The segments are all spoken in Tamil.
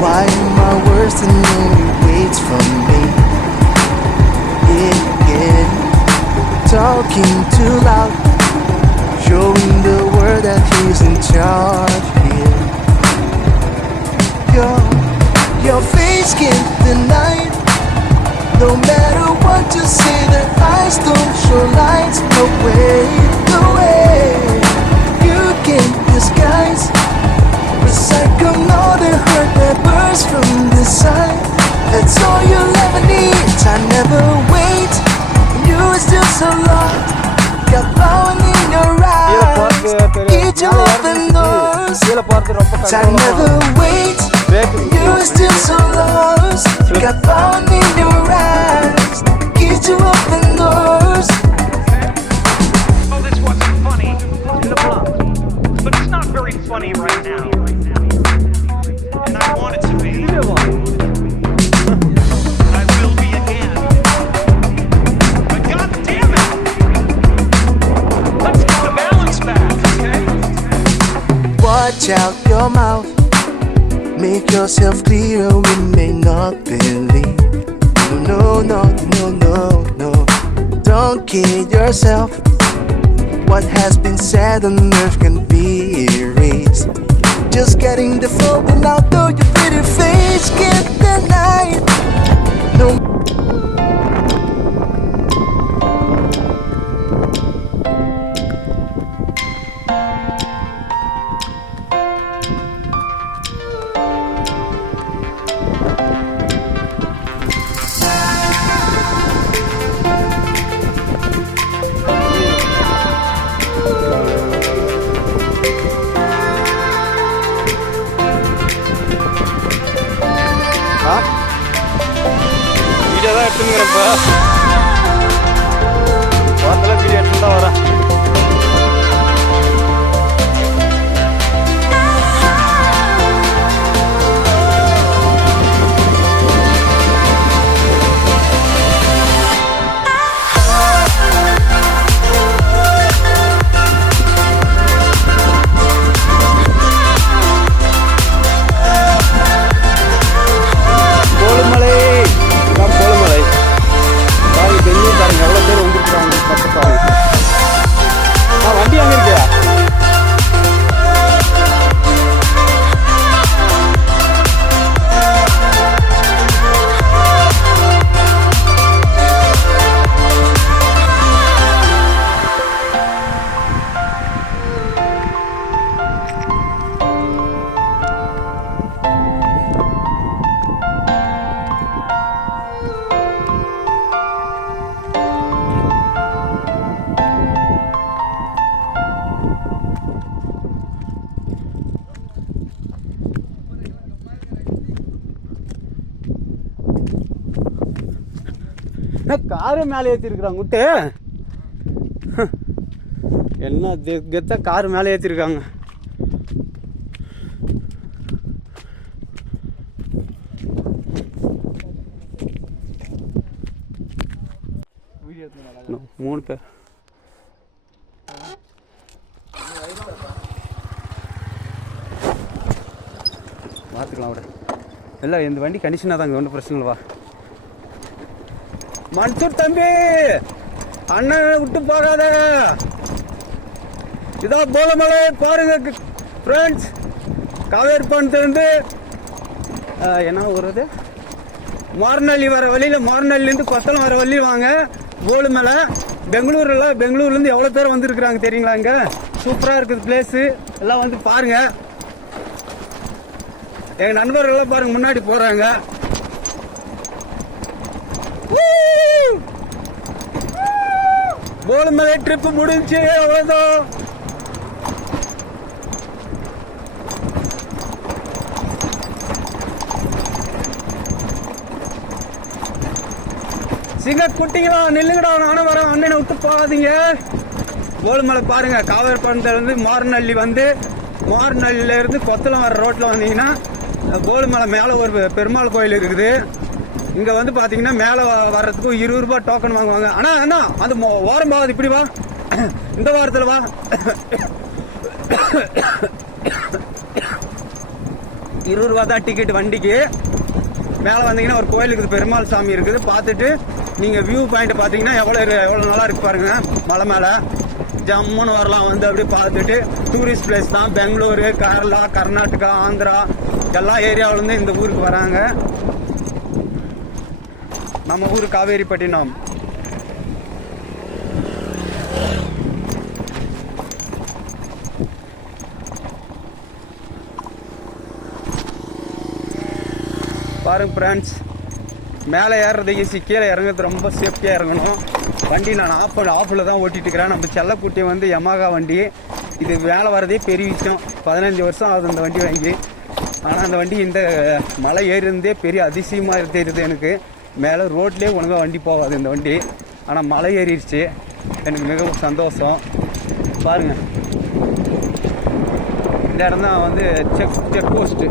Why my worst enemy waits for me? Yeah, talking too loud, showing the world that he's in charge here. Your face can't deny it. No matter what you say, their eyes don't show lights. No way, no way. You can't disguise. Recycle all the hurt that bursts from the side. That's all you'll ever need. I never wait. You are still so long. Got power in your eyes. Eat you open doors. I never wait. You are still so lost. Got power in your eyes. Eat you open doors. Oh, this wasn't funny in the Bronx, but it's not very funny right now. And I want it to be. And I will be again. But God damn it! Let's get the balance back, okay? Watch out your mouth. Make yourself clear, we may not believe. No, no, no, no, no. Don't kid yourself. What has been said on earth can be erased. Just getting the phone out, though your pretty face can't deny it. No. Video தான் எடுத்துங்கிறப்ப வாரத்தில் வீடியோ எடுத்து தான் வரேன். வண்டி அங்கே இருக்கியா? காரு மேலே ஏற்றிருக்கிறாங்க விட்டு என்ன கெத்த காரு மேலே ஏற்றிருக்காங்க. மூணு பேர் பார்த்துக்கலாம் விட இல்லை. இந்த வண்டி கண்டிஷனாக தாங்க, ஒன்றும் பிரச்சனை இல்லைவா. மன்சூர் தம்பி, அண்ணனை விட்டு போகாத. இதான் போலமலை பாருங்க ஃப்ரெண்ட்ஸ். காவேரிப்பட்டினத்துலேருந்து என்ன வருது, மாரநள்ளி வர வழியில், மாரநள்ளிலேருந்து கொத்தளம் வர வழி வாங்க. போலுமலை பெங்களூர்லேருந்து எவ்வளோ பேர் வந்துருக்குறாங்க தெரியுங்களா? இங்கே சூப்பராக இருக்குது பிளேஸு, எல்லாம் வந்து பாருங்கள். எங்கள் நண்பர்கள்லாம் பாருங்கள் முன்னாடி போகிறாங்க. போலுமலை ட்ரிப் முடிஞ்சு, அவ்வளோதான். சிங்க குட்டிங்களா நில்லுங்கடா, நானும் வரேன். அண்ணனை விட்டு போகாதீங்க. போலுமலை பாருங்க, காவேரிப்பட்டினத்துலேருந்து மாரநல்லி வந்து மாரநல்லியிலேருந்து கொத்தலம் வர ரோட்டில் வந்தீங்கன்னா போலுமலை மேலே ஒரு பெருமாள் கோயில் இருக்குது. இங்கே வந்து பார்த்தீங்கன்னா மேலே வர்றதுக்கு 20 ரூபா டோக்கன் வாங்குவாங்க. ஆனால் அண்ணா அது ஓரம் போகாது, இப்படி வா, இந்த வாரத்தில் வா. 20 ரூபா தான் டிக்கெட் வண்டிக்கு. மேலே வந்தீங்கன்னா ஒரு கோயில் இருக்குது, பெருமாள் சாமி இருக்குது. பார்த்துட்டு நீங்கள் வியூ பாயிண்ட் பார்த்தீங்கன்னா எவ்வளோ நல்லா இருக்கு பாருங்க. மலை மேலே ஜம்முன்னு வரலாம். வந்து அப்படியே பார்த்துட்டு டூரிஸ்ட் பிளேஸ் தான். பெங்களூரு, கேரளா, கர்நாடகா, ஆந்திரா எல்லா ஏரியாவிலேருந்து இந்த ஊருக்கு வராங்க. நம்ம ஊர் காவேரிப்பட்டினம். பாருங்க ஃப்ரெண்ட்ஸ், மேலே ஏறுறது ஈஸி, கீழே இறங்குறது ரொம்ப சேஃப்டியாக இறங்கணும். வண்டி நான் ஆஃபில் தான் ஓட்டிகிட்டு இருக்கிறேன். நம்ம செல்லக்குட்டி வந்து யமாகா வண்டி. இது மேலே வரதே பெரிய விஷயம். 15 வருஷம் ஆகுது இந்த வண்டி வாங்கி. ஆனால் அந்த வண்டி இந்த மலை ஏறிருந்தே பெரிய அதிசயமாக தெரியுது எனக்கு. மேலே ரோட்லேயே ஒழுங்காக வண்டி போகாது இந்த வண்டி. ஆனால் மலை ஏறிடுச்சு, எனக்கு மிகவும் சந்தோஷம். பாருங்கள், இந்த இடம் தான் வந்து செக் போஸ்ட்டு.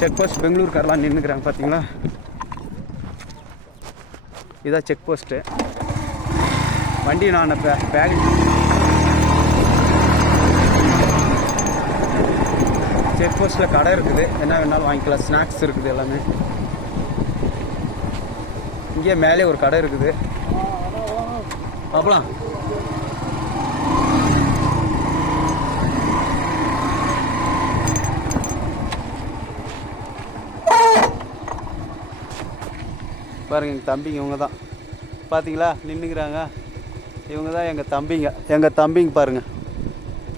செக் போஸ்ட் பெங்களூர்காரெலாம் நின்றுக்கிறாங்க பார்த்தீங்களா, இதான் செக் போஸ்ட்டு. வண்டி நான் பேக் செக் போஸ்ட்டில் கடை இருக்குது, என்ன வேணாலும் வாங்கிக்கலாம். ஸ்நாக்ஸ் இருக்குது எல்லாமே. இங்கே மேலே ஒரு கடை இருக்குது, பார்க்கலாம். பாருங்க, எங்கள் தம்பிங்க இவங்க தான் பார்த்தீங்களா நின்றுக்கிறாங்க. இவங்க தான் எங்கள் தம்பிங்க பாருங்கள்.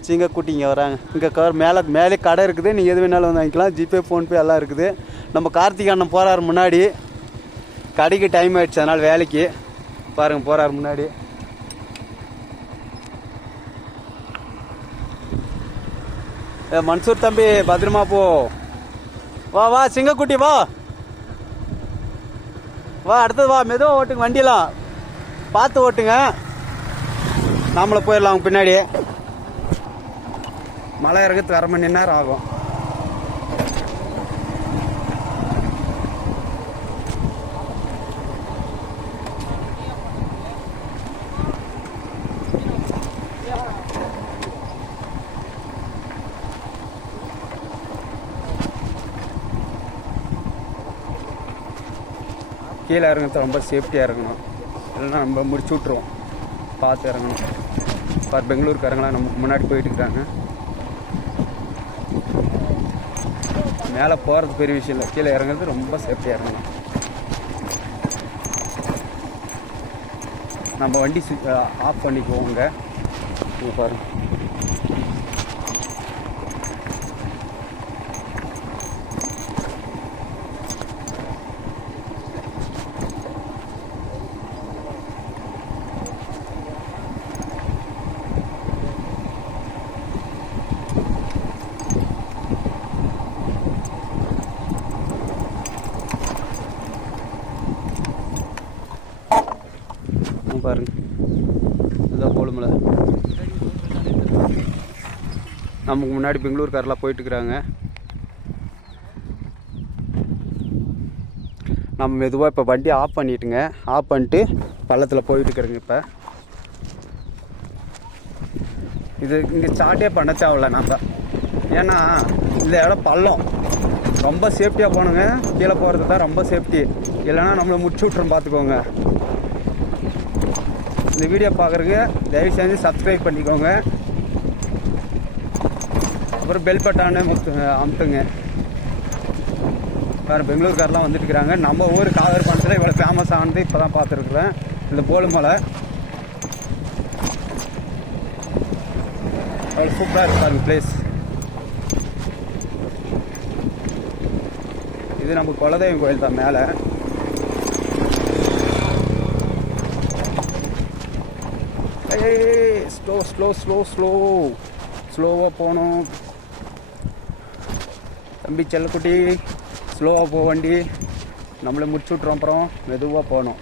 சிங்க குட்டிங்க வராங்க. இங்கே மேலே கடை இருக்குது, நீங்கள் எது வேணாலும் வந்து வாங்கிக்கலாம். ஜிபே, ஃபோன்பே எல்லாம் இருக்குது. நம்ம கார்த்திக் அண்ணன் போகிறாரு முன்னாடி, கடைக்கு டைம் ஆகிடுச்சு அதனால் வேலைக்கு. பாருங்கள் போகிறாரு முன்னாடி. மன்சூர் தம்பி பத்திரமா போ. வா சிங்கக்குட்டி வா, அடுத்தது வா. மெதுவாக ஓட்டுங்க, வண்டியெல்லாம் பார்த்து ஓட்டுங்க. நாமளை போயிடலாம் பின்னாடி. மலை இறக்கத்துக்கு 1/2 மணி நேரம் ஆகும். கீழே இறங்குறது ரொம்ப சேஃப்டியாக இறங்கணும், இல்லைன்னா நம்ம முடிச்சு விட்ருவோம். பார்த்து இறங்கணும். பார் பெங்களூர்காரங்களாம் நமக்கு முன்னாடி போயிட்டு இருக்காங்க. மேலே போகிறது பெரிய விஷயம் இல்லை, கீழே இறங்குறது ரொம்ப சேஃப்டியாக இறங்கணும். நம்ம வண்டி ஆஃப் பண்ணிக்குவோங்க. இங்கே பாருங்கள், பாருங்க, இதுதான் போலுமலை. நமக்கு முன்னாடி பெங்களூர்காரெலாம் போயிட்டுருக்குறாங்க. நம்ம மெதுவாக இப்போ வண்டி ஆஃப் பண்ணிட்டுங்க. ஆஃப் பண்ணிட்டு பள்ளத்தில் போயிட்டுருக்குறேங்க. இப்போ இது இங்கே ஸ்டார்ட்டே பண்ண தேவையில்ல நம்ம, ஏன்னா இந்த இடம் பள்ளம். ரொம்ப சேஃப்டியாக போகணுங்க. கீழே போகிறது தான் ரொம்ப சேஃப்டி, இல்லைன்னா நம்மளை முடிச்சு விட்றோம் பார்த்துக்கோங்க. இந்த வீடியோ பார்க்குறதுக்கு தயவு செஞ்சு சப்ஸ்கிரைப் பண்ணிக்கோங்க. அப்புறம் பெல் பட்டானு அமுத்துங்க. வேறு பெங்களூர்காரெலாம் வந்துட்டுருக்குறாங்க. நம்ம ஊர் காவேரிப்பட்டினத்தில் இவ்வளோ ஃபேமஸ் ஆனது இப்போ தான் பார்த்துருக்குறேன், இந்த போலுமலை. சூப்பராக இருப்பாங்க பிளேஸ். இது நம்ம குலதெய்வம் கோயில் தான் மேலே. ஸ்லோ ஸ்லோ ஸ்லோ ஸ்லோ ஸ்லோவாக போகணும் தம்பி செல்லக்குட்டி. ஸ்லோவாக போ வண்டி, நம்மளை முடிச்சு விட்றோம். அப்புறம் மெதுவாக போகணும்,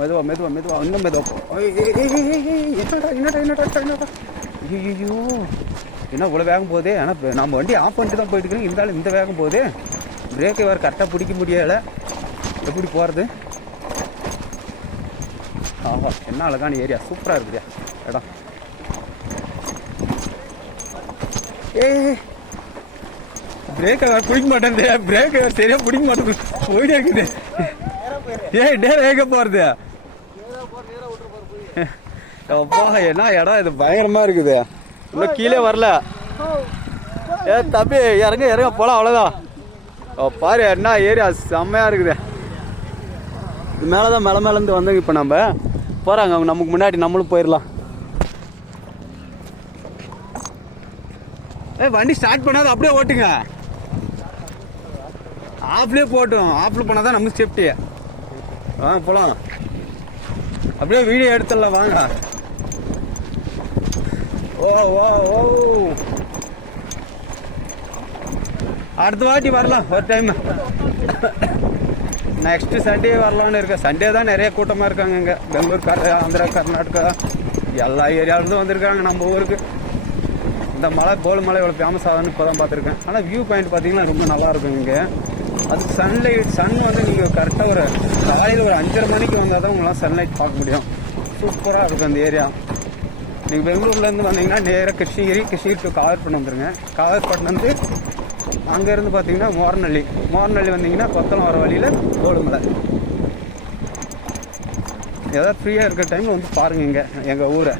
மெதுவா மெதுவா மெதுவா, இன்னும் மெதுவா போ. என்னடா என்னடா என்னடா என்னடா, ஐயோ என்ன இவ்வளோ வேகம் போகுது. ஆனால் நம்ம வண்டி ஆஃப் பண்ணிட்டு தான் போயிட்டு இருக்கோம், இருந்தாலும் இந்த வேகம் போகுது. பிரேக்கை வேறு கரெக்டாக பிடிக்க முடியலை, எப்படி போகிறது? ஆஹா, என்ன அழகான ஏரியா, சூப்பராக இருக்குதுயா இடம். பிரேக்கை வேறு பிடிக்க மாட்டேன், பிரேக்கை வேறு சரியாக பிடிக்க மாட்டேங்குது, போயிட்டே இருக்குது. டேர் எங்கே போகிறது? அப்பா என்ன இடம் இது, பயங்கரமாக இருக்குது. இன்னும் கீழே வரல. தம்பி இறங்க இறங்க போகலாம், அவ்வளோதான். பாரு என்ன ஏரியா செம்மையாக இருக்குது. இது மேலே தான் மேலேருந்து வந்தோங்க. இப்போ நம்ம போகிறாங்க, அவங்க நமக்கு முன்னாடி நம்மளும் போயிடலாம். வண்டி ஸ்டார்ட் பண்ணாத அப்படியே ஓட்டுங்க, ஆஃப்லேயே போட்டோம். ஆஃபில் பண்ணால் தான் நமக்கு சேஃப்டி. போகலாம், அப்படியே வீடியோ எடுத்துடலாம் வாங்க. ஓ ஓ ஓ, அடுத்த வாட்டி வரலாம் ஒரு டைம். நெக்ஸ்ட் சண்டே வரலான்னு இருக்கேன். சண்டே தான் நிறைய கூட்டமாக இருக்காங்க இங்கே. பெங்களூர், ஆந்திரா, கர்நாடகா எல்லா ஏரியாவிலேருந்து வந்திருக்காங்க நம்ம ஊருக்கு. இந்த மலை கோல் மலை இவ்வளோ ஃபேமஸ் ஆகுதுன்னு இப்போ தான் பார்த்துருக்கேன். ஆனால் வியூ பாயிண்ட் பார்த்தீங்கன்னா ரொம்ப நல்லாயிருக்கும் இங்கே. அதுக்கு சன்லைட், சன் வந்து நீங்கள் கரெக்டாக ஒரு காலையில் ஒரு 5:30 மணிக்கு வந்தால் தான் உங்களால் சன்லைட் பார்க்க முடியும். சூப்பராக இருக்கும் அந்த ஏரியா. நீங்கள் பெங்களூர்லேருந்து வந்தீங்கன்னா நேராக கிருஷ்ணகிரி டு காவேரிப்பட்டினம் வந்துடுங்க. காவேரிப்பட்டினம் வந்து அங்கேருந்து பார்த்தீங்கன்னா மோர்னள்ளி வந்தீங்கன்னா கொத்தளம் வர வழியில் கோடுமலை. ஏதாவது ஃப்ரீயாக இருக்கிற டைமில் வந்து பாருங்க இங்கே எங்கள் ஊரை.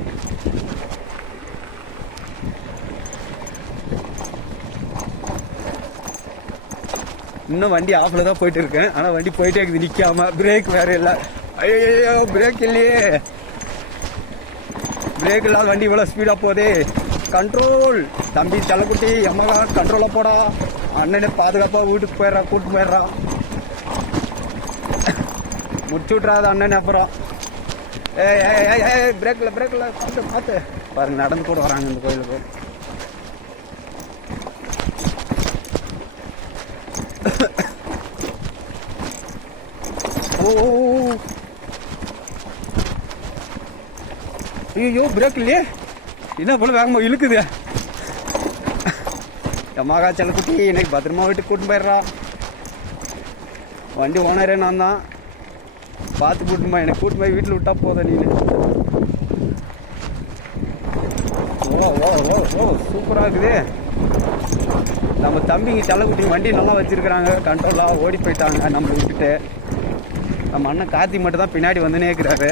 இன்னும் வண்டி ஆஃபில் தான் போயிட்டு இருக்கேன். ஆனால் வண்டி போயிட்டே இருக்குது நிற்காம. பிரேக் வேறு இல்லை. ஐயோ பிரேக் இல்லையே, பிரேக் இல்லாத வண்டி இவ்வளோ ஸ்பீடாக போகுது. கண்ட்ரோல் தம்பி செல்லக்குட்டி, எம்மகா கண்ட்ரோலாக போடா. அண்ணனே பாதுகாப்பாக வீட்டுக்கு போயிடுறா, கூப்பிட்டு போயிடுறா. முடிச்சு விட்றாத அண்ணனே. அப்புறம் பிரேக்கில் பார்த்து பாருங்க, நடந்து கூட வராங்க இந்த கோயிலுக்கு. ஓ ஐயோ பிரேக் இல்லையே, என்ன போல வேகமாக இழுக்குது. எம்மாகா செல்லக்குட்டி இன்னைக்கு பத்திரமா வீட்டுக்கு கூட்டின்னு போயிடுறா. வண்டி ஓனரே நான் தான், பார்த்து கூட்டின்னு எனக்கு கூட்டின்னு போய் வீட்டில் விட்டா போதும். நீ ஓ ஓ ஓ ஓ சூப்பராக இருக்குது. நம்ம தம்பிங்க செல்லக்குட்டி வண்டி நல்லா வச்சுருக்குறாங்க, கண்ட்ரோலாக ஓடி போயிட்டாங்க நம்மளை விட்டுட்டு. நம்ம அண்ணன் கார்த்தி மட்டும் தான் பின்னாடி வந்துனே இருக்கிறாரு.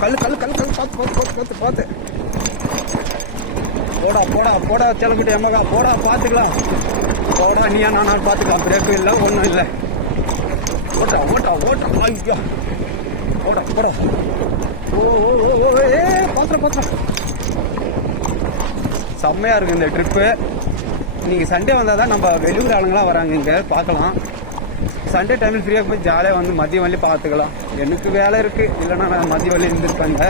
கல் பார்த்து போடா செல்லக்குட்டி எம்மகா போடா, பார்த்துக்கலாம். போடா நீயா நான் பார்த்துக்கலாம். பிரேக்கும் இல்லை ஒன்றும் இல்லை. ஓட்டா ஐயா போடா. ஓ பாத்திரம் செம்மையாக இருக்குது இந்த ட்ரிப்பு. நீங்கள் சண்டே வந்தால் தான் நம்ம வெளியூர் ஆளுங்களாம் வராங்க இங்கே பார்க்கலாம். சண்டே டைமில் ஃப்ரீயாக போய் ஜாலியாக வந்து மதிய வழி பார்த்துக்கலாம். எனக்கு வேலை இருக்குது, இல்லைன்னா நான் மதிய வழி இருந்திருப்பேங்க.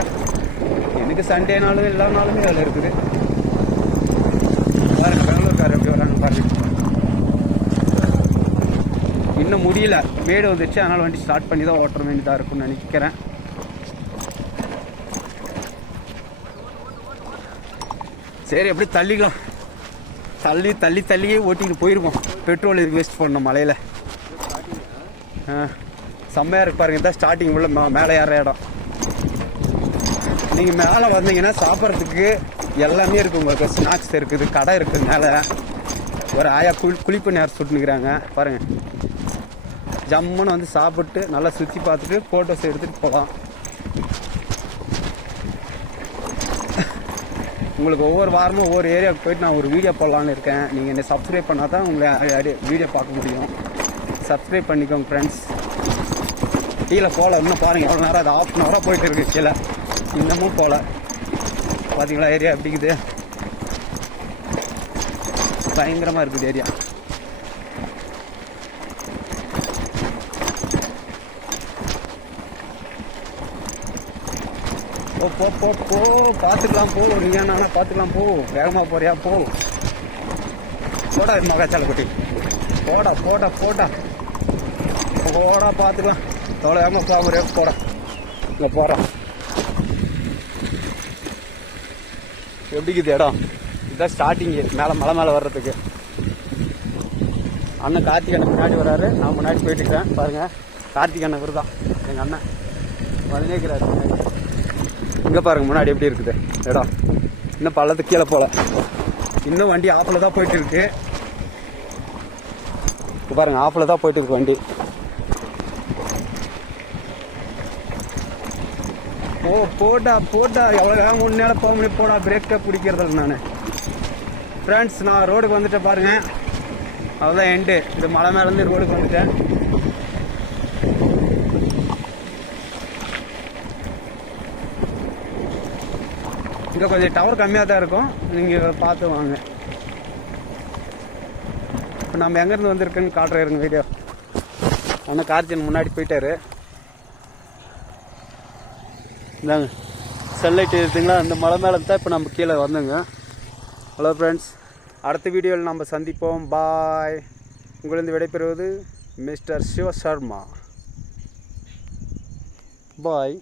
எனக்கு சண்டேனாலும் எல்லா நாளுமே வேலை இருக்குது. பாருங்க பெங்களூர்காரர் எப்படி வராங்க பாருங்க. இன்னும் முடியல, மேடு வந்துடுச்சு, அதனால் வண்டி ஸ்டார்ட் பண்ணி தான் ஓட்டுற வேண்டியதாக இருக்கும்னு நினைக்கிறேன். சரி எப்படி தள்ளிக்கலாம், தள்ளி ஓட்டிட்டு போயிருக்கோம். பெட்ரோல் இதுக்கு வேஸ்ட் பண்ணணும் மலையில். செம்மையாக இருக்கு பாருங்க. இதான் ஸ்டார்டிங் உள்ள மேலே ஏற இடம். நீங்கள் மேலே வந்தீங்கன்னா சாப்பிட்றதுக்கு எல்லாமே இருக்குது. உங்களுக்கு ஸ்நாக்ஸ் இருக்குது, கடை இருக்குது. மேலே ஒரு ஆயா குளிப்பு நேரம் சுட்டுனுக்கிறாங்க பாருங்கள். ஜம்முன்னு வந்து சாப்பிட்டு நல்லா சுற்றி பார்த்துட்டு ஃபோட்டோஸ் எடுத்துகிட்டு போகலாம். உங்களுக்கு ஒவ்வொரு வாரமும் ஒவ்வொரு ஏரியாவுக்கு போயிட்டு நான் ஒரு வீடியோ போடலான்னு இருக்கேன். நீங்கள் என்னை சப்ஸ்கிரைப் பண்ணால் தான் உங்களை வீடியோ பார்க்க முடியும். சப்ஸ்கிரைப் பண்ணிக்கோங்க ஃப்ரெண்ட்ஸ். கீழே போகல இன்னும் பாருங்கள் எவ்வளோ நேரம், அது ½ hour போயிட்டு இருக்கு கீழே. இன்னமும் போகல. பார்த்தீங்களா ஏரியா எப்படி இருக்குது? பயங்கரமாக இருக்குது ஏரியா. போ போ போ போ பார்த்துக்கலாம் போ. நீங்கள் நானே பார்த்துக்கலாம் போ. வேகமாக போறியா போ. போடா மகாச்சால குட்டி போடா போடா போடா போடா பார்த்துக்கலாம். தொலையாமல் போகிற போடா. இங்கே போகிறோம். எப்படிக்குது இடம்? இதுதான் ஸ்டார்டிங்கு மேலே மலை மேலே வர்றதுக்கு. அண்ணன் கார்த்திக் அண்ணன் முன்னாடி வர்றாரு, நான் முன்னாடி போயிட்டுருக்கேன். பாருங்கள் கார்த்திக் அண்ணன் இவர் தான் எங்கள் அண்ணன் வந்துக்கிறாரு. இங்கே பாருங்கள் முன்னாடி எப்படி இருக்குது இடம். இன்னும் பள்ளத்துக்கு கீழே போகல. இன்னும் வண்டி ஆஃபில் தான் போயிட்டு இருக்கு. இப்போ பாருங்கள் ஆஃபில் தான் போயிட்டு இருக்கு வண்டி. போட்டா போட்டா எவ்வளோ வேகம் 1 நேரம் போக முடியும். போடா பிரேக்கை பிடிக்கிறதில்ல நான். ஃப்ரெண்ட்ஸ் நான் ரோடுக்கு வந்துட்டேன் பாருங்கள். அவ்வளோதான் எண்டு. இது மலை மேலேருந்து ரோடுக்கு வந்துட்டேன். இங்கே கொஞ்சம் டவர் கம்மியாக தான் இருக்கும், நீங்கள் பார்த்து வாங்க. இப்போ நம்ம எங்கேருந்து வந்திருக்குன்னு காட்டுறேன் இருங்க வீடியோ. ஆனால் கார்த்தியன் முன்னாடி போயிட்டாரு. இந்தாங்க செல்லைட் இருக்குங்களா, அந்த மலை மேலே தான் இப்போ நம்ம கீழே வந்தோங்க. ஹலோ ஃப்ரெண்ட்ஸ், அடுத்த வீடியோவில் நம்ம சந்திப்போம். பாய். உங்களிருந்து விடைபெறுவது மிஸ்டர் சிவசர்மா. பாய்.